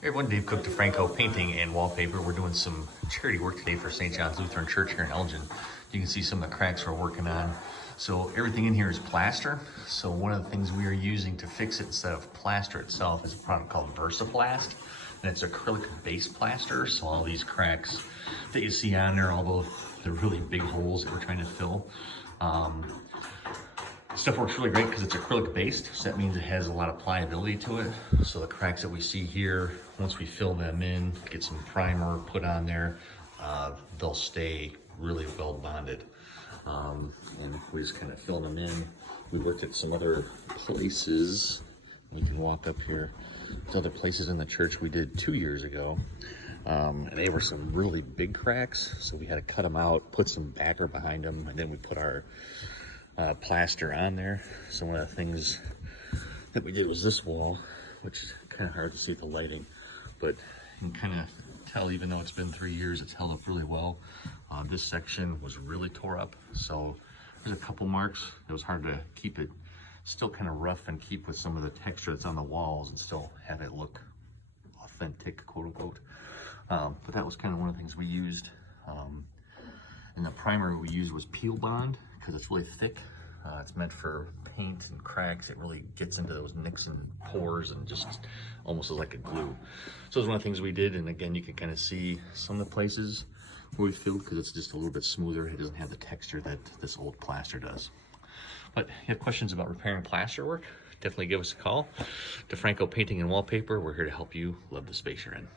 Hey everyone, Dave Cook, DeFranco Painting and Wallpaper. We're doing some charity work today for St. John's Lutheran Church here in Elgin. You can see some of the cracks we're working on. So everything in here is plaster. So one of the things we are using to fix it instead of plaster itself is a product called VersaPlast. And it's acrylic-based plaster. So all these cracks that you see on there, although they're really big holes that we're trying to fill, stuff works really great because it's acrylic based, so that means it has a lot of pliability to it. So the cracks that we see here, once we fill them in, get some primer put on there, they'll stay really well bonded. And we just kind of fill them in. We looked at some other places. We can walk up here to other places in the church we did 2 years ago. And they were some really big cracks, so we had to cut them out, put some backer behind them, and then we put our plaster on there. So one of the things that we did was this wall, which is kind of hard to see with the lighting, but you can kind of tell, even though it's been 3 years, it's held up really well. This section was really tore up, so there's a couple marks. It was hard to keep it still kind of rough and keep with some of the texture that's on the walls and still have it look authentic, quote unquote. But that was kind of one of the things we used. And the primer we used was Peel Bond because it's really thick. It's meant for paint and cracks. It really gets into those nicks and pores and just almost is like a glue. So it's one of the things we did. And again, you can kind of see some of the places where we filled because it's just a little bit smoother. It doesn't have the texture that this old plaster does. But if you have questions about repairing plaster work, definitely give us a call. DeFranco Painting and Wallpaper. We're here to help you love the space you're in.